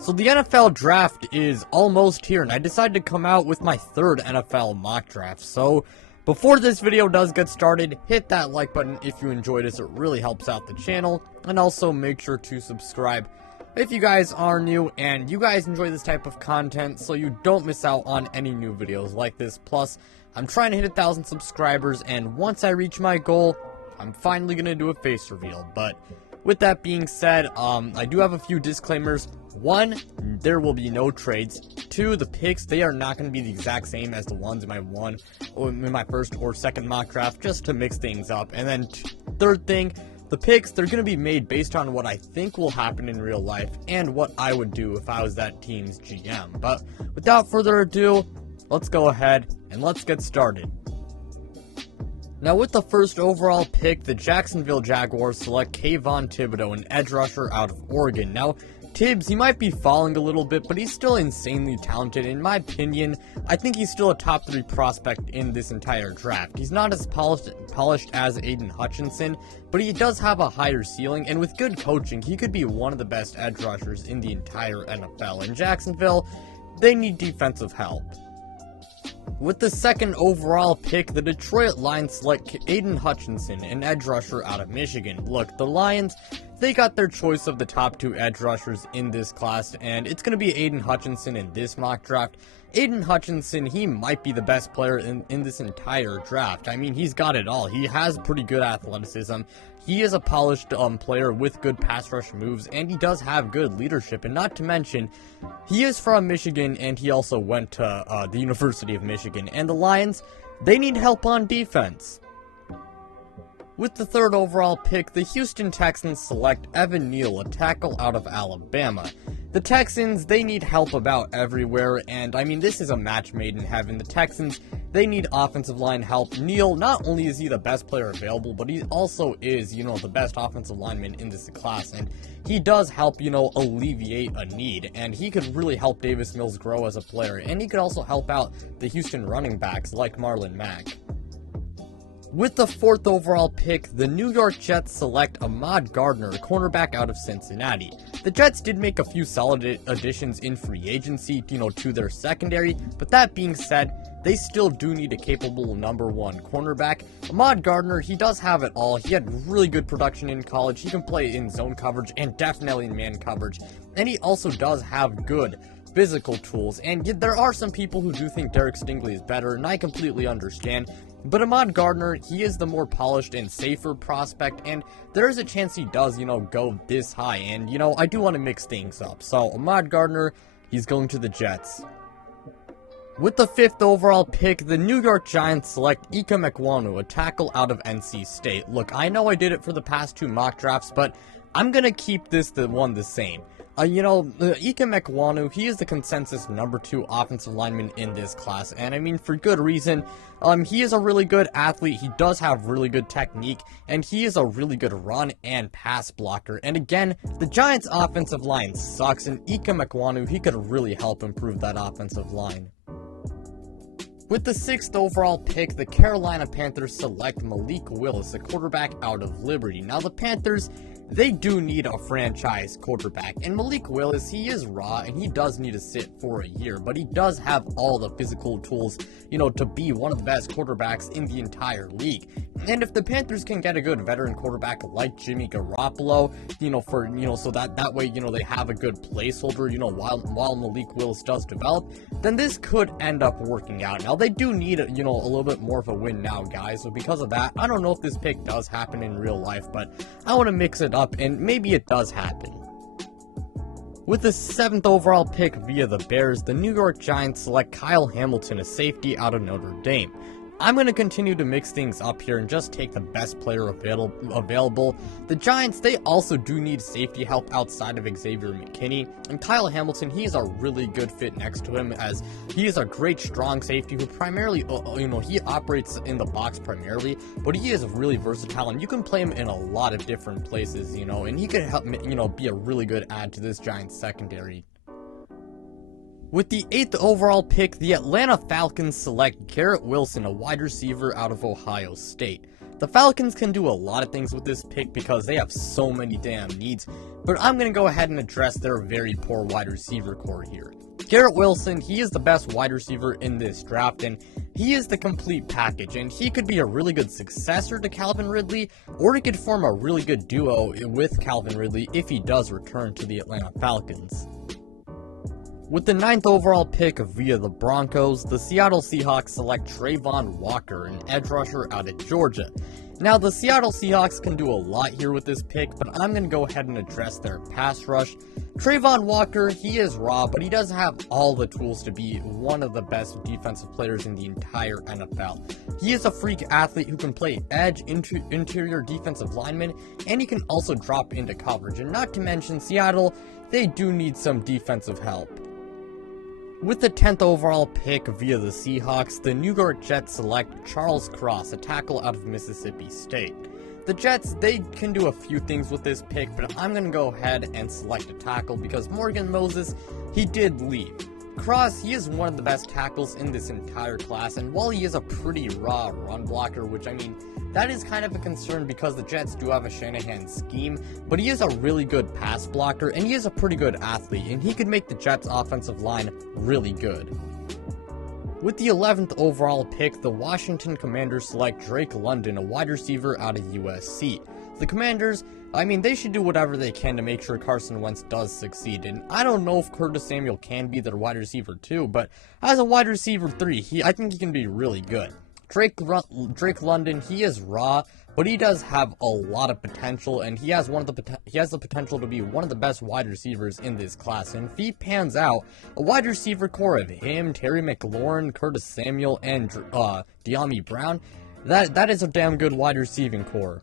So the NFL draft is almost here, and I decided to come out with my third NFL mock draft. So before this video does get started, hit that like button if you enjoyed this. It really helps out the channel. And also make sure to subscribe if you guys are new and you guys enjoy this type of content, so you don't miss out on any new videos like this. Plus, I'm trying to hit 1,000 subscribers, and once I reach my goal, I'm finally going to do a face reveal. But with that being said, I do have a few disclaimers. 1, there will be no trades. 2, the picks, they are not going to be the exact same as the ones in my first or second mock draft, just to mix things up. And then third thing, the picks, they're going to be made based on what I think will happen in real life and what I would do if I was that team's GM. But without further ado, let's go ahead and let's get started. Now, with the first overall pick, the Jacksonville Jaguars select Kayvon Thibodeaux, an edge rusher out of Oregon. Now, Tibbs, he might be falling a little bit, but he's still insanely talented. In my opinion, I think he's still a top 3 prospect in this entire draft. He's not as polished as Aiden Hutchinson, but he does have a higher ceiling, and with good coaching, he could be one of the best edge rushers in the entire NFL. In Jacksonville, they need defensive help. With the second overall pick, the Detroit Lions select Aiden Hutchinson, an edge rusher out of Michigan. Look, the Lions, they got their choice of the top 2 edge rushers in this class, and it's going to be Aiden Hutchinson in this mock draft. Aiden Hutchinson, he might be the best player in this entire draft. I mean, he's got it all. He has pretty good athleticism. He is a polished player with good pass rush moves, and he does have good leadership. And not to mention, he is from Michigan, and he also went to the University of Michigan. And the Lions, they need help on defense. With the third overall pick, the Houston Texans select Evan Neal, a tackle out of Alabama. The Texans, they need help about everywhere, and I mean, this is a match made in heaven. The Texans, they need offensive line help. Neal, not only is he the best player available, but he also is, the best offensive lineman in this class, and he does help, alleviate a need, and he could really help Davis Mills grow as a player, and he could also help out the Houston running backs like Marlon Mack. With the fourth overall pick, the New York Jets select Ahmad Gardner, a cornerback out of Cincinnati. The Jets did make a few solid additions in free agency, to their secondary, but that being said, they still do need a capable number 1 cornerback. Ahmad Gardner, he does have it all. He had really good production in college. He can play in zone coverage and definitely in man coverage, and he also does have good physical tools. And there are some people who do think Derek Stingley is better, and I completely understand. But Ahmad Gardner, he is the more polished and safer prospect, and there is a chance he does, go this high. And, I do want to mix things up. So, Ahmad Gardner, he's going to the Jets. With the 5th overall pick, the New York Giants select Ike Ekwonu, a tackle out of NC State. Look, I know I did it for the past 2 mock drafts, but I'm going to keep the same. Ike Ekwonu, he is the consensus number 2 offensive lineman in this class, and I mean, for good reason. He is a really good athlete, he does have really good technique, and he is a really good run and pass blocker. And again, the Giants' offensive line sucks, and Ike Ekwonu, he could really help improve that offensive line. With the 6th overall pick, the Carolina Panthers select Malik Willis, a quarterback out of Liberty. Now, the Panthers, they do need a franchise quarterback, and Malik Willis, he is raw, and he does need to sit for a year, but he does have all the physical tools, to be one of the best quarterbacks in the entire league. And if the Panthers can get a good veteran quarterback like Jimmy Garoppolo, so that way, they have a good placeholder, while Malik Willis does develop, then this could end up working out. Now, they do need, a little bit more of a win now, guys, so because of that, I don't know if this pick does happen in real life, but I want to mix it up, and maybe it does happen. With the 7th overall pick via the Bears, the New York Giants select Kyle Hamilton, a safety out of Notre Dame. I'm going to continue to mix things up here and just take the best player available. The Giants, they also do need safety help outside of Xavier McKinney, and Kyle Hamilton, he is a really good fit next to him, as he is a great strong safety who primarily, he operates in the box primarily, but he is really versatile, and you can play him in a lot of different places, and he could help, be a really good add to this Giants secondary. With the 8th overall pick, the Atlanta Falcons select Garrett Wilson, a wide receiver out of Ohio State. The Falcons can do a lot of things with this pick because they have so many damn needs, but I'm going to go ahead and address their very poor wide receiver core here. Garrett Wilson, he is the best wide receiver in this draft, and he is the complete package, and he could be a really good successor to Calvin Ridley, or he could form a really good duo with Calvin Ridley if he does return to the Atlanta Falcons. With the 9th overall pick via the Broncos, the Seattle Seahawks select Trayvon Walker, an edge rusher out of Georgia. Now, the Seattle Seahawks can do a lot here with this pick, but I'm going to go ahead and address their pass rush. Trayvon Walker, he is raw, but he does have all the tools to be one of the best defensive players in the entire NFL. He is a freak athlete who can play edge, interior defensive lineman, and he can also drop into coverage. And not to mention, Seattle, they do need some defensive help. With the 10th overall pick via the Seahawks, the New York Jets select Charles Cross, a tackle out of Mississippi State. The Jets, they can do a few things with this pick, but I'm going to go ahead and select a tackle because Morgan Moses, he did leave. Cross, he is one of the best tackles in this entire class, and while he is a pretty raw run blocker, which I mean, that is kind of a concern because the Jets do have a Shanahan scheme, but he is a really good pass blocker, and he is a pretty good athlete, and he could make the Jets' offensive line really good. With the 11th overall pick, the Washington Commanders select Drake London, a wide receiver out of USC. The Commanders, I mean, they should do whatever they can to make sure Carson Wentz does succeed, and I don't know if Curtis Samuel can be their wide receiver too, but as a wide receiver 3, I think he can be really good. Drake London, he is raw, but he does have a lot of potential, and he has the potential to be one of the best wide receivers in this class. And if he pans out, a wide receiver core of him, Terry McLaurin, Curtis Samuel, and De'Ami Brown, that is a damn good wide receiving core.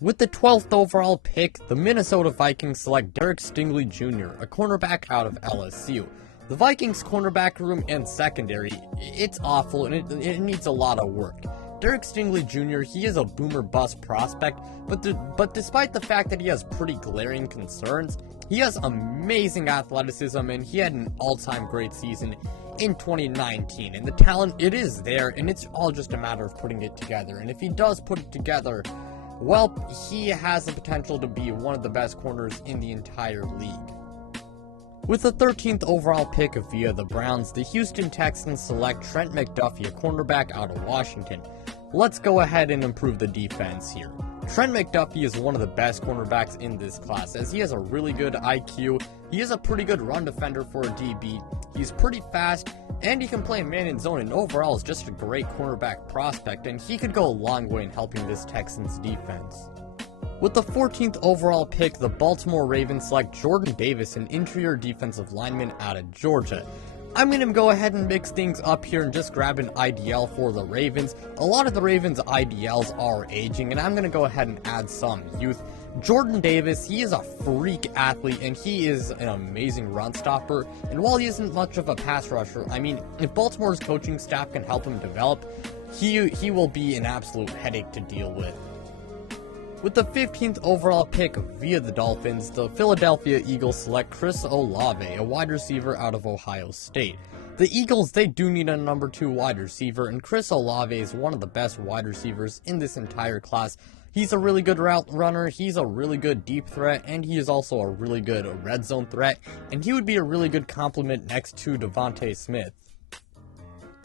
With the 12th overall pick, the Minnesota Vikings select Derek Stingley Jr., a cornerback out of LSU. The Vikings' cornerback room and secondary, it's awful and it needs a lot of work. Derek Stingley Jr., he is a boomer bust prospect, but despite the fact that he has pretty glaring concerns, he has amazing athleticism and he had an all-time great season in 2019. And the talent, it is there, and it's all just a matter of putting it together. And if he does put it together, well, he has the potential to be one of the best corners in the entire league. With the 13th overall pick via the Browns, the Houston Texans select Trent McDuffie, a cornerback out of Washington. Let's go ahead and improve the defense here. Trent McDuffie is one of the best cornerbacks in this class, as he has a really good IQ, he is a pretty good run defender for a DB, he's pretty fast, and he can play man in zone, and overall is just a great cornerback prospect, and he could go a long way in helping this Texans defense. With the 14th overall pick, the Baltimore Ravens select Jordan Davis, an interior defensive lineman out of Georgia. I'm going to go ahead and mix things up here and just grab an IDL for the Ravens. A lot of the Ravens' IDLs are aging, and I'm going to go ahead and add some youth. Jordan Davis, he is a freak athlete, and he is an amazing run stopper. And while he isn't much of a pass rusher, I mean, if Baltimore's coaching staff can help him develop, he will be an absolute headache to deal with. With the 15th overall pick via the Dolphins, the Philadelphia Eagles select Chris Olave, a wide receiver out of Ohio State. The Eagles, they do need a number 2 wide receiver, and Chris Olave is one of the best wide receivers in this entire class. He's a really good route runner, he's a really good deep threat, and he is also a really good red zone threat, and he would be a really good complement next to Devonta Smith.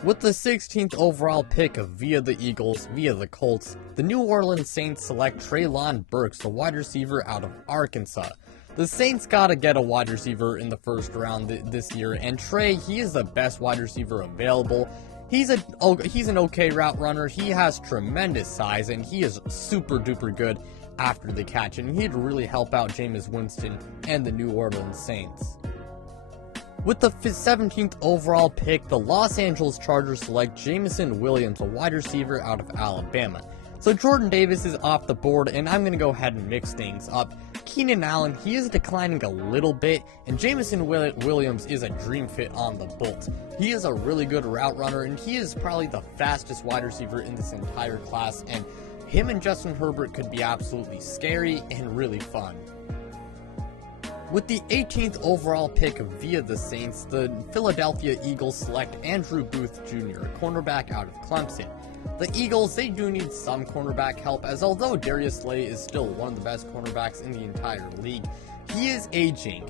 With the 16th overall pick via the Eagles, via the Colts, the New Orleans Saints select Treylon Burks, a wide receiver out of Arkansas. The Saints gotta get a wide receiver in the first round this year, and Trey, he is the best wide receiver available. He's an okay route runner, he has tremendous size, and he is super duper good after the catch, and he'd really help out Jameson Winston and the New Orleans Saints. With the 17th overall pick, the Los Angeles Chargers select Jameson Williams, a wide receiver out of Alabama. So Jordan Davis is off the board, and I'm going to go ahead and mix things up. Keenan Allen, he is declining a little bit, and Jameson Williams is a dream fit on the Bolts. He is a really good route runner, and he is probably the fastest wide receiver in this entire class, and him and Justin Herbert could be absolutely scary and really fun. With the 18th overall pick via the Saints, the Philadelphia Eagles select Andrew Booth Jr., a cornerback out of Clemson. The Eagles, they do need some cornerback help, as although Darius Slay is still one of the best cornerbacks in the entire league, he is aging.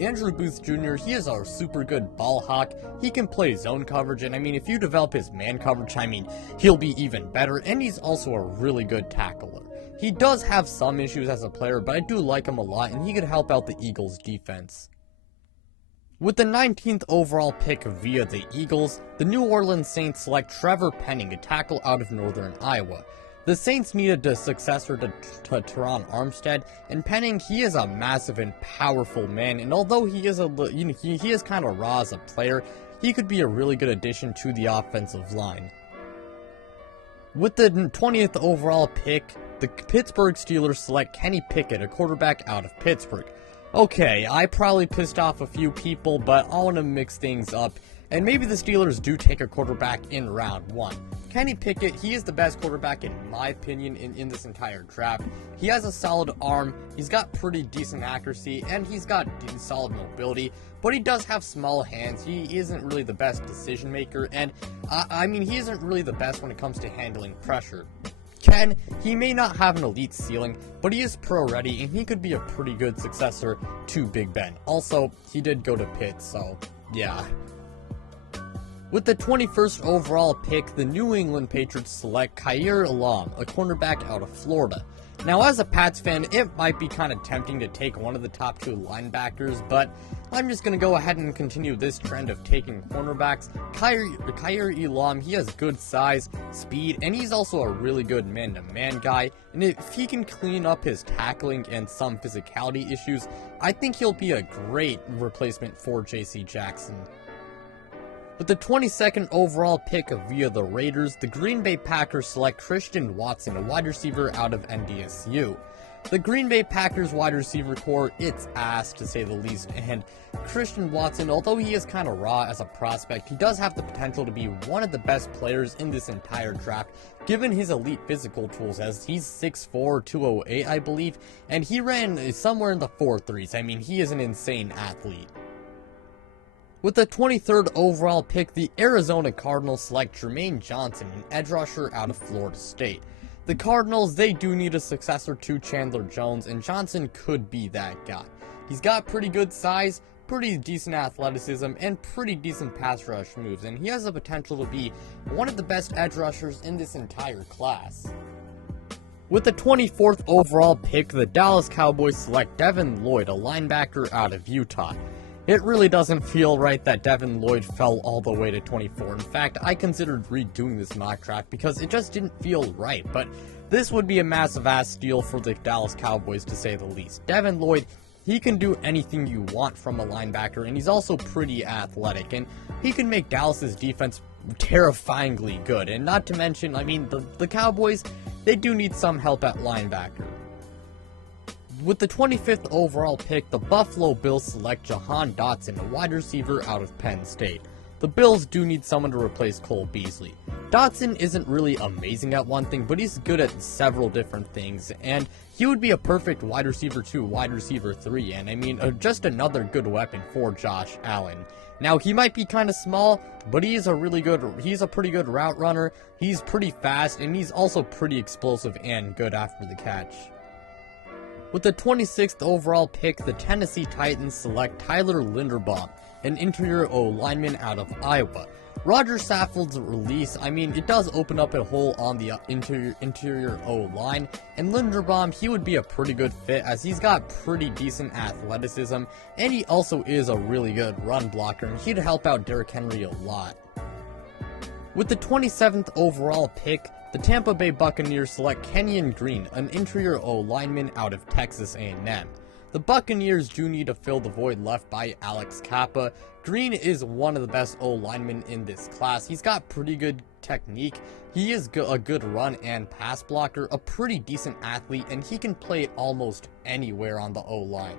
Andrew Booth Jr., he is a super good ball hawk. He can play zone coverage, and I mean, if you develop his man coverage, I mean, he'll be even better, and he's also a really good tackler. He does have some issues as a player, but I do like him a lot, and he could help out the Eagles' defense. With the 19th overall pick via the Eagles, the New Orleans Saints select Trevor Penning, a tackle out of Northern Iowa. The Saints needed a successor to Teron Armstead, and Penning, he is a massive and powerful man, and although he is he is kind of raw as a player, he could be a really good addition to the offensive line. With the 20th overall pick, the Pittsburgh Steelers select Kenny Pickett, a quarterback out of Pittsburgh. Okay, I probably pissed off a few people, but I want to mix things up, and maybe the Steelers do take a quarterback in round 1. Kenny Pickett, he is the best quarterback in my opinion in this entire draft. He has a solid arm, he's got pretty decent accuracy, and he's got solid mobility, but he does have small hands. He isn't really the best decision maker, and I mean, he isn't really the best when it comes to handling pressure. He may not have an elite ceiling, but he is pro ready, and he could be a pretty good successor to Big Ben. Also, he did go to Pitt, so yeah. With the 21st overall pick, the New England Patriots select Kaiir Elam, a cornerback out of Florida. Now, as a Pats fan, it might be kind of tempting to take one of the top 2 linebackers, but I'm just going to go ahead and continue this trend of taking cornerbacks. Kaiir Elam, he has good size, speed, and he's also a really good man-to-man guy, and if he can clean up his tackling and some physicality issues, I think he'll be a great replacement for J.C. Jackson. With the 22nd overall pick via the Raiders, the Green Bay Packers select Christian Watson, a wide receiver out of NDSU. The Green Bay Packers wide receiver core, it's ass to say the least, and Christian Watson, although he is kind of raw as a prospect, he does have the potential to be one of the best players in this entire draft, given his elite physical tools, as he's 6'4", 208, I believe, and he ran somewhere in the 4.3s. I mean, he is an insane athlete. With the 23rd overall pick, the Arizona Cardinals select Jermaine Johnson, an edge rusher out of Florida State. The Cardinals, they do need a successor to Chandler Jones, and Johnson could be that guy. He's got pretty good size, pretty decent athleticism, and pretty decent pass rush moves, and he has the potential to be one of the best edge rushers in this entire class. With the 24th overall pick, the Dallas Cowboys select Devin Lloyd, a linebacker out of Utah. It really doesn't feel right that Devin Lloyd fell all the way to 24. In fact, I considered redoing this mock draft because it just didn't feel right, but this would be a massive ass steal for the Dallas Cowboys, to say the least. Devin Lloyd, he can do anything you want from a linebacker, and he's also pretty athletic, and he can make Dallas's defense terrifyingly good. And not to mention, I mean, the Cowboys, they do need some help at linebacker. With the 25th overall pick, the Buffalo Bills select Jahan Dotson, a wide receiver out of Penn State. The Bills do need someone to replace Cole Beasley. Dotson isn't really amazing at one thing, but he's good at several different things, and he would be a perfect wide receiver 2, wide receiver 3, and I mean, just another good weapon for Josh Allen. Now, he might be kind of small, but he's a pretty good route runner, he's pretty fast, and he's also pretty explosive and good after the catch. With the 26th overall pick, the Tennessee Titans select Tyler Linderbaum, an interior O-lineman out of Iowa. Roger Saffold's release, I mean, it does open up a hole on the interior O-line, and Linderbaum, he would be a pretty good fit as he's got pretty decent athleticism, and he also is a really good run blocker, and he'd help out Derrick Henry a lot. With the 27th overall pick, the Tampa Bay Buccaneers select Kenyon Green, an interior O-lineman out of Texas A&M. The Buccaneers do need to fill the void left by Alex Kappa. Green is one of the best O-linemen in this class. He's got pretty good technique, he is a good run and pass blocker, a pretty decent athlete, and he can play almost anywhere on the O-line.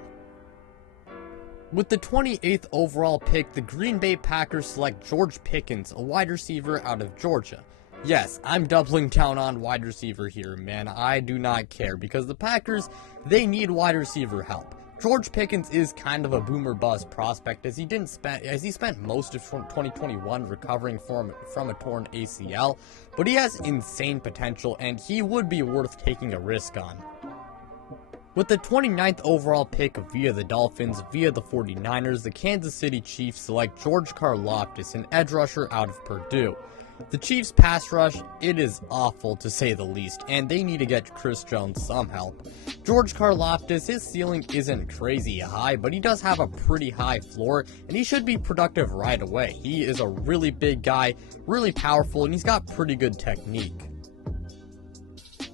With the 28th overall pick, the Green Bay Packers select George Pickens, a wide receiver out of Georgia. Yes, I'm doubling down on wide receiver here, man. I do not care, because the Packers, they need wide receiver help. George Pickens is kind of a boomer bust prospect, as he spent most of 2021 recovering from a torn ACL, but he has insane potential and he would be worth taking a risk on. With the 29th overall pick via the Dolphins, via the 49ers, the Kansas City Chiefs select George Karlaftis, an edge rusher out of Purdue. The Chiefs' pass rush, it is awful to say the least, and they need to get Chris Jones some help. George Karlaftis, his ceiling isn't crazy high, but he does have a pretty high floor, and he should be productive right away. He is a really big guy, really powerful, and he's got pretty good technique.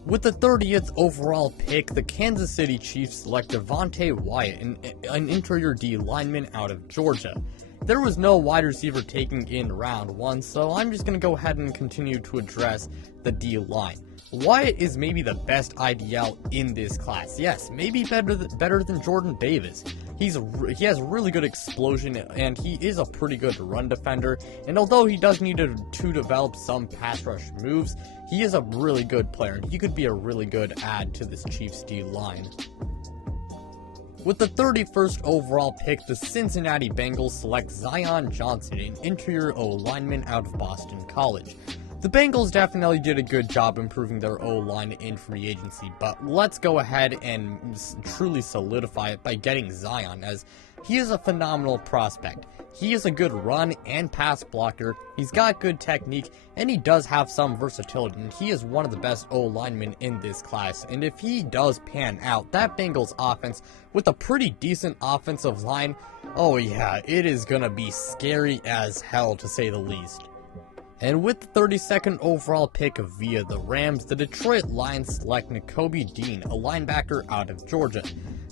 With the 30th overall pick, the Kansas City Chiefs select Devonta Wyatt, an interior D lineman out of Georgia. There was no wide receiver taken in round 1, so I'm just going to go ahead and continue to address the D line. Wyatt is maybe the best IDL in this class. Yes, maybe better than Jordan Davis. He has really good explosion, and he is a pretty good run defender. And although he does need to develop some pass rush moves, he is a really good player, and he could be a really good add to this Chiefs D line. With the 31st overall pick, the Cincinnati Bengals select Zion Johnson, an interior O-lineman out of Boston College. The Bengals definitely did a good job improving their O-line in free agency, but let's go ahead and truly solidify it by getting Zion, as he is a phenomenal prospect. He is a good run and pass blocker, he's got good technique, and he does have some versatility, and he is one of the best O-linemen in this class. And if he does pan out, that Bengals offense, with a pretty decent offensive line, oh yeah, it is gonna be scary as hell to say the least. And with the 32nd overall pick via the Rams, the Detroit Lions select Nakobe Dean, a linebacker out of Georgia.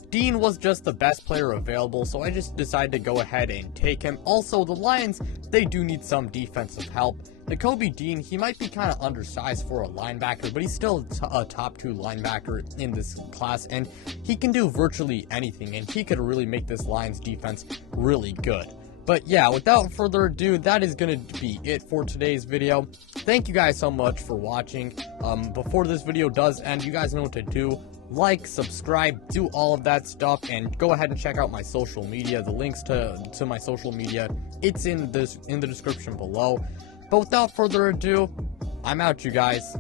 Dean was just the best player available, so I just decided to go ahead and take him. Also, the Lions, they do need some defensive help. Nakobe Dean, he might be kind of undersized for a linebacker, but he's still a top 2 linebacker in this class, and he can do virtually anything, and he could really make this Lions defense really good. But yeah, without further ado, that is going to be it for today's video. Thank you guys so much for watching. Before this video does end, you guys know what to do. Like, subscribe, do all of that stuff, and go ahead and check out my social media. The links to my social media, it's in the description below. But without further ado, I'm out, you guys.